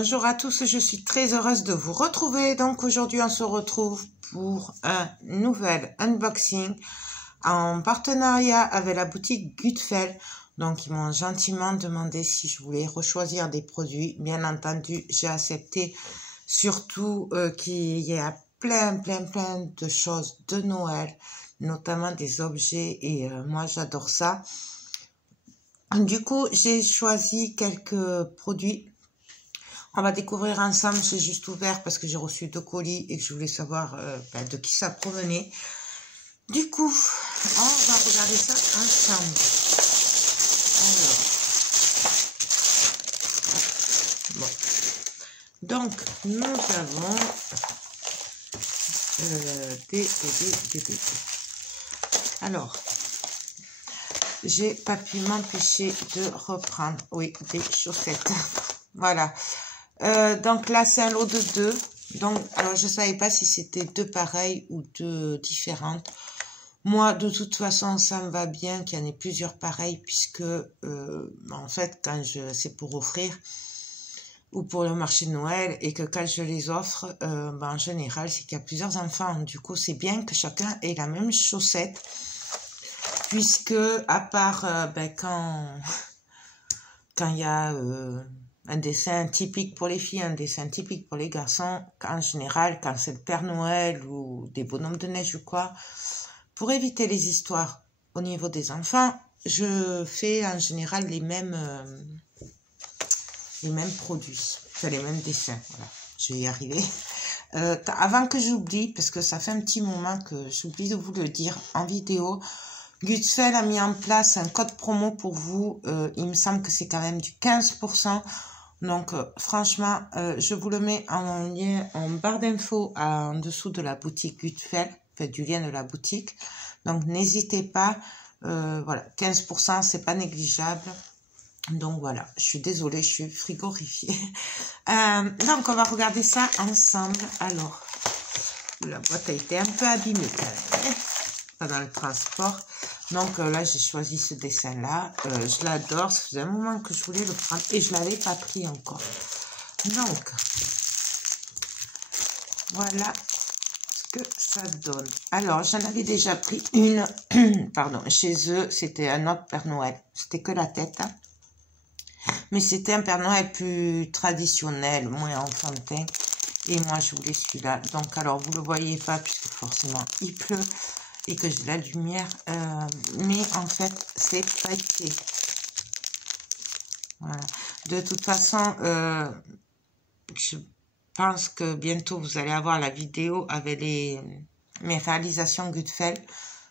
Bonjour à tous, je suis très heureuse de vous retrouver. Donc aujourd'hui on se retrouve pour un nouvel unboxing en partenariat avec la boutique Gutfeld. Donc ils m'ont gentiment demandé si je voulais rechoisir des produits. Bien entendu, j'ai accepté, surtout qu'il y a plein de choses de Noël, notamment des objets, et moi j'adore ça. Du coup, j'ai choisi quelques produits. On va découvrir ensemble, j'ai juste ouvert parce que j'ai reçu 2 colis et que je voulais savoir de qui ça provenait. Du coup, on va regarder ça ensemble. Alors, bon. Donc, nous avons des. Alors, j'ai pas pu m'empêcher de reprendre, oui, des chaussettes. Voilà. Donc là, c'est un lot de 2. Donc, alors, je savais pas si c'était 2 pareilles ou 2 différentes. Moi, de toute façon, ça me va bien qu'il y en ait plusieurs pareilles, puisque, en fait, quand c'est pour offrir ou pour le marché de Noël, et que quand je les offre, en général, c'est qu'il y a plusieurs enfants. Du coup, c'est bien que chacun ait la même chaussette, puisque, à part, quand il y a un dessin typique pour les filles, un dessin typique pour les garçons, en général, quand c'est le Père Noël ou des bonhommes de neige ou quoi, pour éviter les histoires au niveau des enfants, je fais en général les mêmes produits, enfin les mêmes dessins. Voilà, je vais y arriver. Avant que j'oublie, parce que ça fait un petit moment que j'oublie de vous le dire en vidéo, Gutfeld a mis en place un code promo pour vous. Il me semble que c'est quand même du 15%. Donc, franchement, je vous le mets en lien, en barre d'infos en dessous de la boutique Gutfeld, enfin, du lien de la boutique. Donc, n'hésitez pas. Voilà, 15%, c'est pas négligeable. Donc, voilà, je suis désolée, je suis frigorifiée. Donc, on va regarder ça ensemble. Alors, la boîte a été un peu abîmée quand même, pendant le transport. Donc là, j'ai choisi ce dessin-là. Je l'adore. Ça faisait un moment que je voulais le prendre et je ne l'avais pas pris encore. Donc, voilà ce que ça donne. Alors, j'en avais déjà pris une. Pardon, chez eux, c'était un autre Père Noël. C'était que la tête. Hein. Mais c'était un Père Noël plus traditionnel, moins enfantin. Et moi, je voulais celui-là. Donc, alors, vous ne le voyez pas puisque forcément, il pleut. Et que j'ai la lumière, mais en fait c'est pailleté. Voilà. De toute façon, je pense que bientôt vous allez avoir la vidéo avec mes réalisations Gutfeld,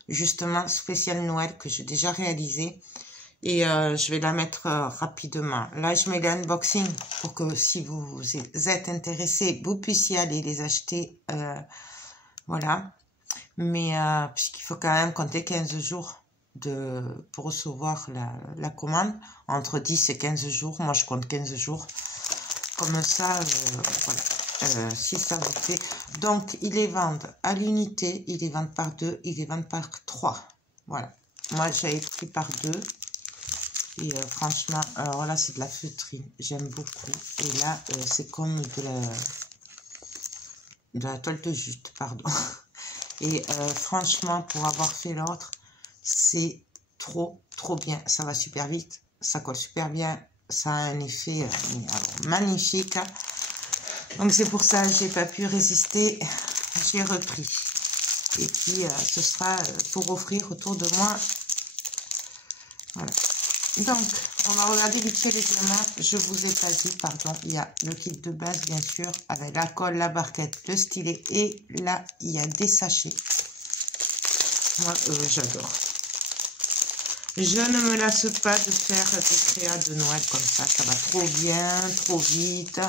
justement spécial Noël que j'ai déjà réalisé, et je vais la mettre rapidement. Là je mets les unboxings pour que si vous êtes intéressé, vous puissiez aller les acheter, voilà. Mais puisqu'il faut quand même compter 15 jours pour recevoir la commande, entre 10 et 15 jours, moi je compte 15 jours, comme ça, voilà, si ça vous fait. Donc ils les vendent à l'unité, ils les vendent par 2, ils les vendent par 3, voilà. Moi j'avais pris par 2, et franchement, alors là c'est de la feutrine, j'aime beaucoup, et là c'est comme de la toile de jute, pardon. Et franchement, pour avoir fait l'autre, c'est trop bien. Ça va super vite, ça colle super bien, ça a un effet alors, magnifique. Donc c'est pour ça que j'ai pas pu résister, j'ai repris. Et puis ce sera pour offrir autour de moi. Voilà. Donc, on va regarder vite fait les éléments. Je vous ai pas dit, pardon, il y a le kit de base, bien sûr, avec la colle, la barquette, le stylet, et là, il y a des sachets. Moi, j'adore. Je ne me lasse pas de faire des créas de Noël comme ça. Ça va trop bien, trop vite.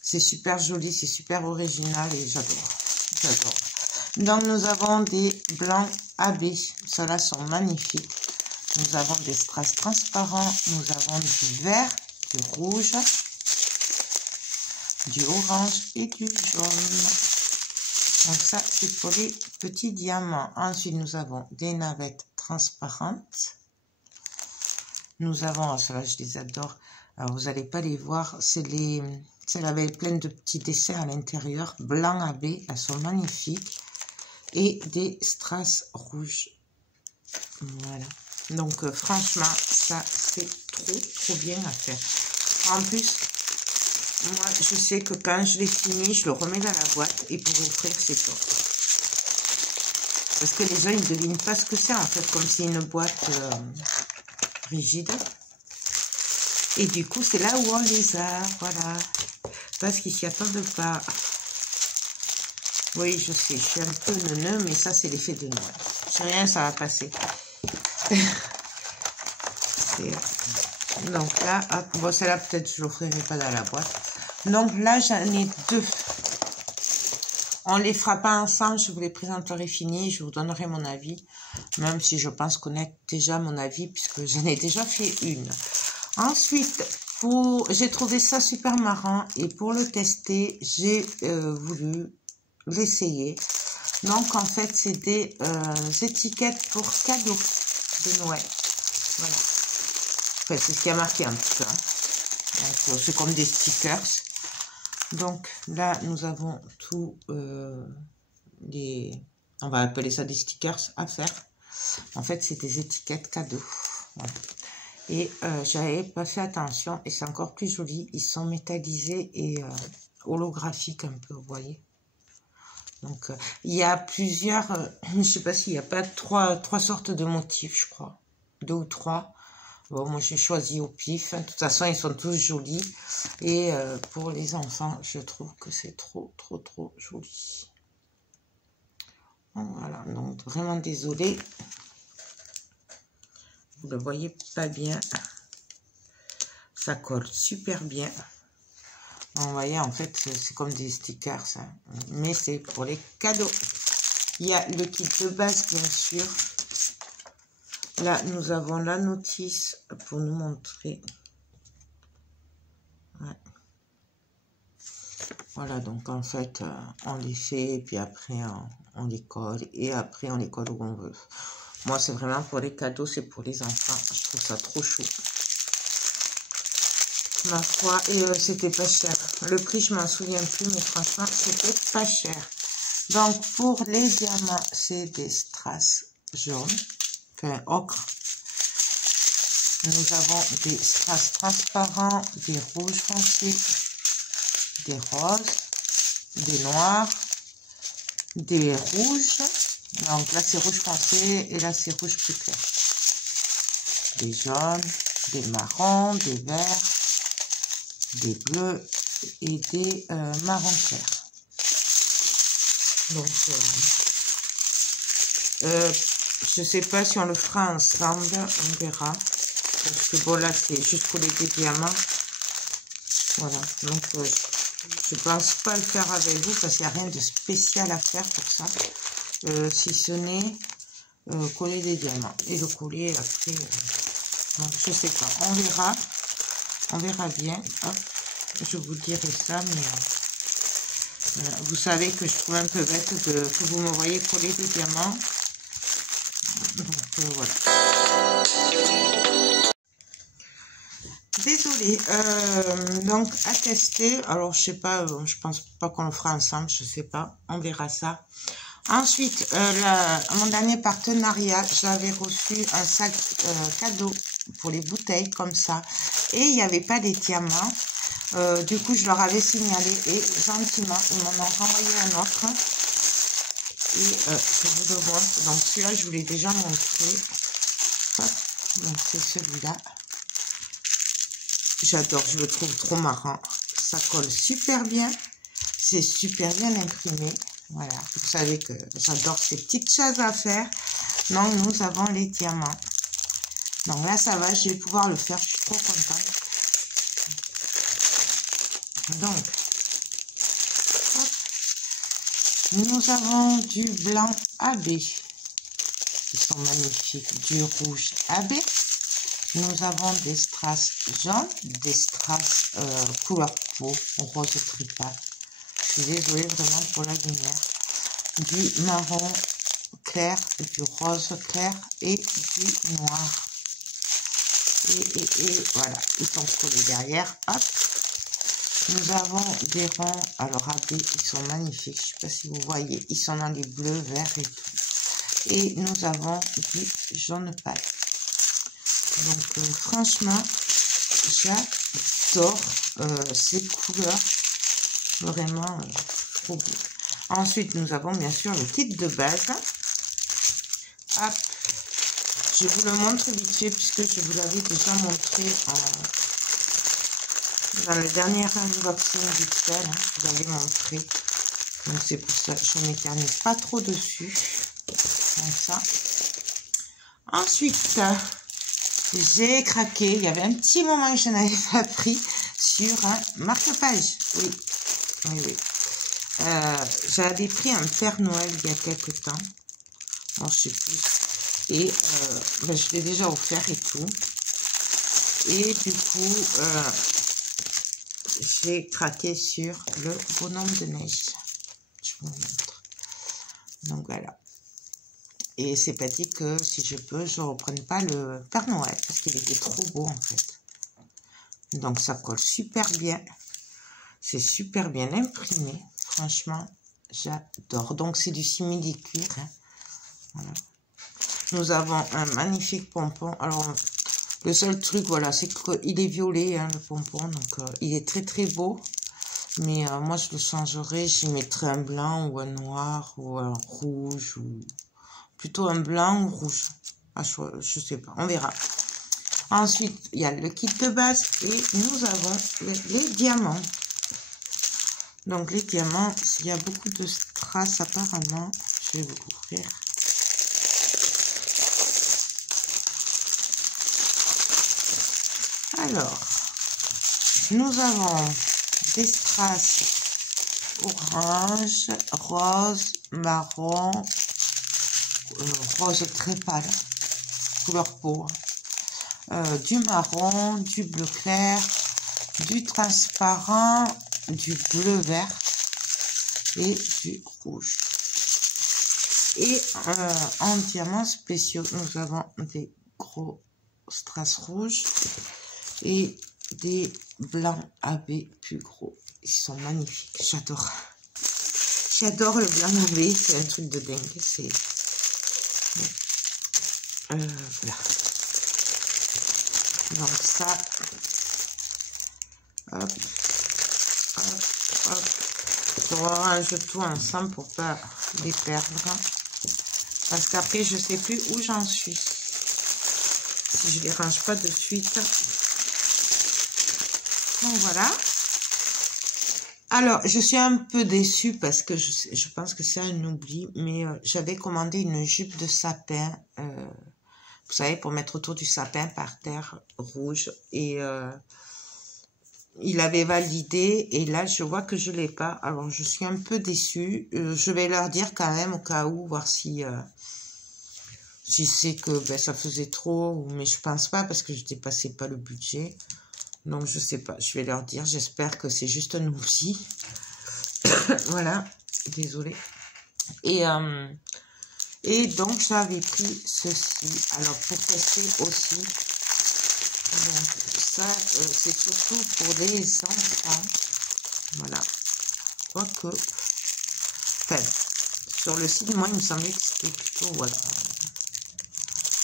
C'est super joli, c'est super original et j'adore. J'adore. Donc, nous avons des blancs AB. Ceux-là sont magnifiques. Nous avons des strass transparents, nous avons du vert, du rouge, du orange et du jaune. Donc ça, c'est pour les petits diamants. Ensuite, nous avons des navettes transparentes. Nous avons, celles-là, je les adore. Alors, vous n'allez pas les voir. C'est Celle-là, elle est pleine de petits dessins à l'intérieur. Blanc AB, elles sont magnifiques. Et des strass rouges. Voilà. Donc, franchement, ça, c'est trop bien à faire. En plus, moi, je sais que quand je l'ai fini, je le remets dans la boîte. Et pour offrir, c'est top. Parce que les gens, ils ne devinent pas ce que c'est, en fait, comme c'est une boîte rigide. Et du coup, c'est là où on les a, voilà. Parce qu'ils s'y attendent pas. Oui, je sais, je suis un peu neuneux, mais ça, c'est l'effet de Noël. C'est rien, ça va passer. Donc là, hop, bon, celle-là, peut-être, je l'offrirai pas dans la boîte. Donc là, j'en ai deux. On les fera pas ensemble, je vous les présenterai finis, je vous donnerai mon avis. Même si je pense connaître déjà mon avis, puisque j'en ai déjà fait une. Ensuite, j'ai trouvé ça super marrant. Et pour le tester, j'ai voulu l'essayer. Donc, en fait, c'est des étiquettes pour cadeaux de Noël. Voilà. Enfin, c'est ce qui a marqué un petit peu. Hein. C'est comme des stickers. Donc, là, nous avons tous on va appeler ça des stickers à faire. En fait, c'est des étiquettes cadeaux. Voilà. Et j'avais pas fait attention. Et c'est encore plus joli. Ils sont métallisés et holographiques un peu, vous voyez. Donc, il y a plusieurs, je sais pas s'il n'y a pas trois sortes de motifs, je crois. 2 ou 3. Bon, moi, j'ai choisi au pif. De toute façon, ils sont tous jolis. Et pour les enfants, je trouve que c'est trop joli. Voilà, donc vraiment désolée. Vous ne le voyez pas bien. Ça colle super bien. Vous voyez, en fait, c'est comme des stickers, ça. Mais c'est pour les cadeaux. Il y a le kit de base, bien sûr. Là, nous avons la notice pour nous montrer. Ouais. Voilà, donc en fait, on les fait, et puis après, on les colle, et après, on les colle où on veut. Moi, c'est vraiment pour les cadeaux, c'est pour les enfants. Je trouve ça trop chou. Ma foi, et c'était pas cher. Le prix, je m'en souviens plus, mais franchement, c'était pas cher. Donc, pour les diamants, c'est des strass jaunes, enfin ocre. Nous avons des strass transparents, des rouges foncés, des roses, des noirs, des rouges. Donc là, c'est rouge foncé et là, c'est rouge plus clair. Des jaunes, des marrons, des verts, des bleus et des marrons clairs. Donc, je sais pas si on le fera ensemble, on verra. Parce que bon, là, c'est juste pour les diamants. Voilà, donc je pense pas le faire avec vous parce qu'il n'y a rien de spécial à faire pour ça. Si ce n'est coller des diamants. Et le coller après, donc je sais pas, on verra bien. Hop, je vous dirai ça, mais vous savez que je trouve un peu bête que vous me voyez coller des diamants. Donc voilà. Désolée, donc à tester. Alors je sais pas, je pense pas qu'on le fera ensemble, je sais pas, on verra ça. Ensuite, mon dernier partenariat, j'avais reçu un sac cadeau pour les bouteilles comme ça, et il n'y avait pas des diamants. Du coup, je leur avais signalé et gentiment, ils m'en ont renvoyé un autre. Et je vous le montre. Donc celui-là, je vous l'ai déjà montré. Hop. Donc c'est celui-là. J'adore, je le trouve trop marrant. Ça colle super bien. C'est super bien imprimé. Voilà, vous savez que j'adore ces petites choses à faire. Donc, nous avons les diamants. Donc là, ça va, je vais pouvoir le faire. Je suis trop contente. Donc, hop. Nous avons du blanc AB. Ils sont magnifiques. Du rouge AB. Nous avons des strass jaunes, des strass couleur peau, rose tripal. Je suis désolée vraiment pour la lumière. Du marron clair, du rose clair et du noir. Et voilà, ils sont collés derrière. Hop. Nous avons des ronds, alors AB, ils sont magnifiques, je ne sais pas si vous voyez, ils sont dans les bleus, verts et tout. Et nous avons du jaune paille. Donc franchement, j'adore ces couleurs, vraiment trop beau. Ensuite, nous avons bien sûr le kit de base. Hop, je vous le montre vite fait puisque je vous l'avais déjà montré dans le dernier unboxing vite fait, hein, je vous l'avais montré. Donc c'est pour ça que je ne m'éternise pas trop dessus. Comme ça. Ensuite, j'ai craqué. Il y avait un petit moment que je n'avais pas pris sur un marque-page. Oui, oui, oui. J'avais pris un Père Noël il y a quelques temps. Bon, je sais plus. Et ben, je l'ai déjà offert et tout. Et du coup, j'ai craqué sur le bonhomme de neige. Je vous montre. Donc voilà. Et c'est pas dit que si je peux, je ne reprenne pas le Père Noël parce qu'il était trop beau en fait. Donc ça colle super bien. C'est super bien imprimé. Franchement, j'adore. Donc c'est du simili-cuir. Hein. Voilà. Nous avons un magnifique pompon. Alors le seul truc, voilà, c'est qu'il est violet, hein, le pompon. Donc il est très très beau. Mais moi je le changerai. J'y mettrai un blanc ou un noir ou un rouge ou... Plutôt un blanc ou rouge. Ah, je sais pas, on verra. Ensuite, il y a le kit de base et nous avons les diamants. Donc, les diamants, il y a beaucoup de strass apparemment. Je vais vous l'ouvrir. Alors, nous avons des strass orange, rose, marron, rose très pâle, couleur peau, du marron, du bleu clair, du transparent, du bleu vert et du rouge. Et en diamants spéciaux, nous avons des gros strass rouges et des blancs AB plus gros. Ils sont magnifiques, j'adore. J'adore le blanc AB, c'est un truc de dingue. C'est voilà. Donc ça, hop, hop, hop. On range tout ensemble pour pas les perdre. Parce qu'après, je sais plus où j'en suis. Si je les range pas de suite. Donc voilà. Alors, je suis un peu déçue parce que je pense que c'est un oubli. Mais j'avais commandé une jupe de sapin. Vous savez, pour mettre autour du sapin par terre rouge. Et il avait validé. Et là, je vois que je ne l'ai pas. Alors, je suis un peu déçue. Je vais leur dire quand même au cas où, voir si c'est que ben, ça faisait trop. Mais je pense pas parce que je ne dépassais pas le budget. Donc, je sais pas. Je vais leur dire. J'espère que c'est juste un oubli. Voilà. Désolée. Et donc, j'avais pris ceci. Alors, pour tester aussi. Donc, ça, c'est surtout pour les enfants. Voilà. Quoique. Enfin, sur le site, moi, il me semblait que c'était plutôt, voilà.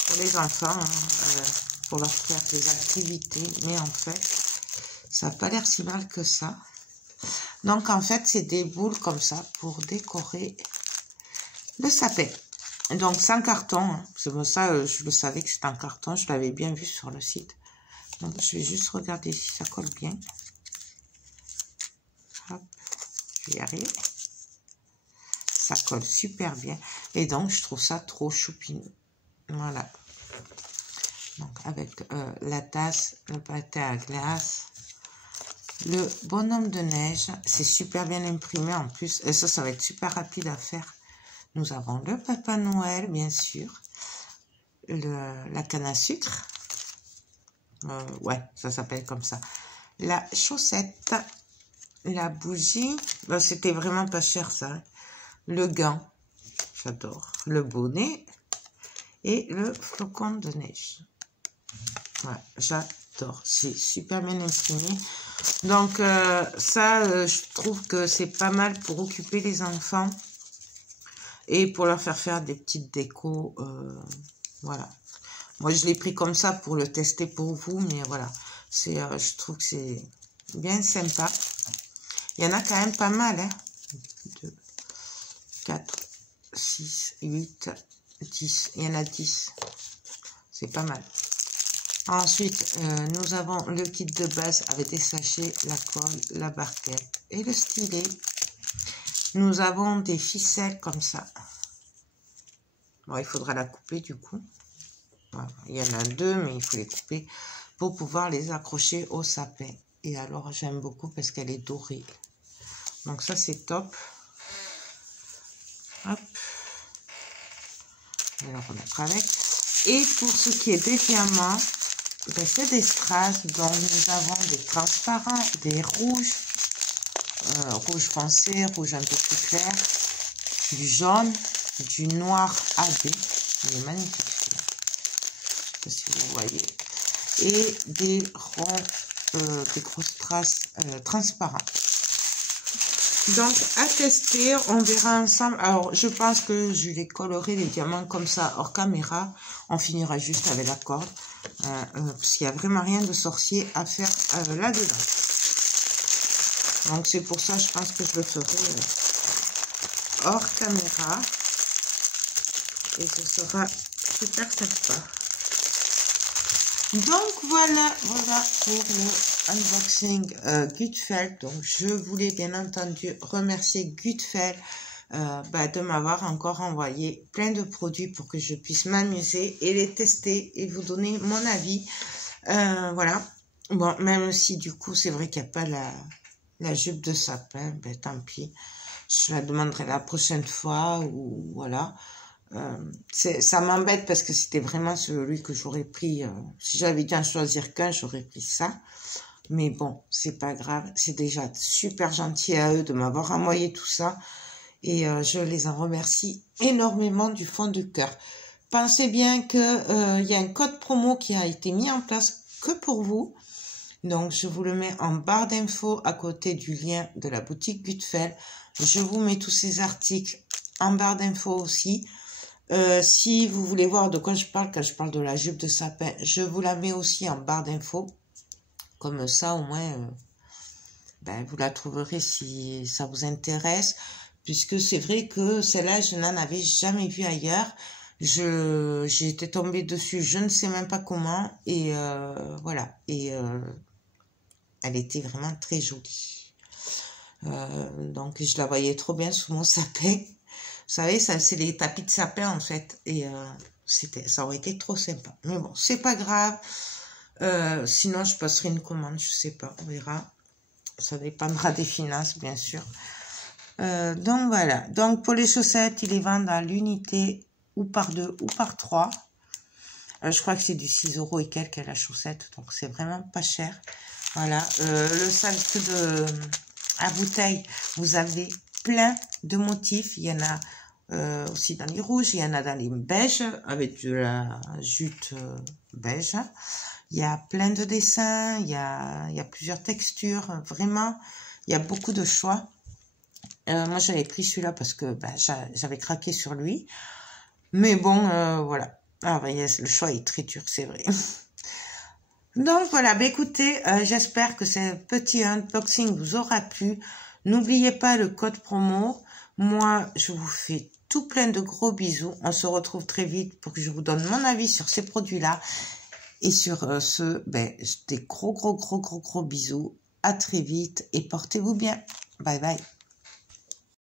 Pour les enfants, hein, pour leur faire des activités. Mais en fait, ça n'a pas l'air si mal que ça. Donc, en fait, c'est des boules comme ça pour décorer le sapin. Donc, c'est en carton. Hein. C'est pour ça je le savais que c'était en carton. Je l'avais bien vu sur le site. Donc, je vais juste regarder si ça colle bien. Hop, je vais y arriver. Ça colle super bien. Et donc, je trouve ça trop choupineux. Voilà. Donc, avec la tasse, le pâté à glace, le bonhomme de neige. C'est super bien imprimé en plus. Et ça va être super rapide à faire. Nous avons le Papa Noël, bien sûr. La canne à sucre. Ouais, ça s'appelle comme ça. La chaussette. La bougie. Ben, c'était vraiment pas cher, ça. Hein. Le gant. J'adore. Le bonnet. Et le flocon de neige. Ouais, j'adore. C'est super bien imprimé. Donc, ça, je trouve que c'est pas mal pour occuper les enfants et pour leur faire des petites décos. Voilà. Moi, je l'ai pris comme ça pour le tester pour vous, mais voilà. Je trouve que c'est bien sympa. Il y en a quand même pas mal, hein. 2, 4, 6, 8, 10. Il y en a 10. C'est pas mal. Ensuite, nous avons le kit de base avec des sachets, la colle, la barquette et le stylet. Nous avons des ficelles comme ça. Bon, il faudra la couper du coup. Voilà. Il y en a 2, mais il faut les couper pour pouvoir les accrocher au sapin. Et alors, j'aime beaucoup parce qu'elle est dorée. Donc ça, c'est top. Hop. On va la remettre avec. Et pour ce qui est des diamants, ben, c'est des strass. Donc nous avons des transparents, des rouges, rouge foncé, rouge un peu plus clair, du jaune, du noir AB. Il est magnifique. Je ne sais pas si vous voyez. Et des ronds, des gros strass transparents. Donc, à tester, on verra ensemble. Alors, je pense que je vais colorer les diamants comme ça, hors caméra. On finira juste avec la corde. Parce qu'il n'y a vraiment rien de sorcier à faire là-dedans. Donc, c'est pour ça, je pense que je le ferai hors caméra. Et ce sera super sympa. Donc, voilà pour le unboxing Gutfeld. Donc, je voulais bien entendu remercier Gutfeld de m'avoir encore envoyé plein de produits pour que je puisse m'amuser et les tester et vous donner mon avis. Voilà. Bon, même si du coup, c'est vrai qu'il n'y a pas la jupe de sapin, ben tant pis. Je la demanderai la prochaine fois ou voilà. Ça m'embête parce que c'était vraiment celui que j'aurais pris. Si j'avais dû en choisir qu'un, j'aurais pris ça. Mais bon, c'est pas grave. C'est déjà super gentil à eux de m'avoir envoyé tout ça. Et je les en remercie énormément du fond du cœur. Pensez bien que y a un code promo qui a été mis en place que pour vous. Donc, je vous le mets en barre d'infos à côté du lien de la boutique Gutfeld. Je vous mets tous ces articles en barre d'infos aussi. Si vous voulez voir de quoi je parle quand je parle de la jupe de sapin, je vous la mets aussi en barre d'infos. Comme ça, au moins, vous la trouverez si ça vous intéresse. Puisque c'est vrai que celle-là, je n'en avais jamais vue ailleurs. J'ai été tombée dessus, je ne sais même pas comment. Et voilà. Et elle était vraiment très jolie. Donc, je la voyais trop bien sous mon sapin. Vous savez, ça c'est les tapis de sapin en fait. Et ça aurait été trop sympa. Mais bon, c'est pas grave. Sinon, je passerai une commande, je sais pas, on verra. Ça dépendra des finances, bien sûr. Donc voilà. Donc pour les chaussettes, ils les vendent à l'unité ou par 2 ou par 3. Je crois que c'est du 6 € et quelques la chaussette. Donc c'est vraiment pas cher. Voilà. Le sac à bouteille, vous avez plein de motifs. Il y en a aussi dans les rouges, il y en a dans les beiges avec de la jute beige. Il y a plein de dessins, il y a plusieurs textures. Vraiment, il y a beaucoup de choix. Moi, j'avais pris celui-là parce que j'avais craqué sur lui. Mais bon, voilà. Ah, le choix est très dur, c'est vrai. Donc, voilà. Écoutez, j'espère que ce petit unboxing vous aura plu. N'oubliez pas le code promo. Moi, je vous fais tout plein de gros bisous. On se retrouve très vite pour que je vous donne mon avis sur ces produits-là. Et sur des gros bisous. À très vite et portez-vous bien. Bye bye.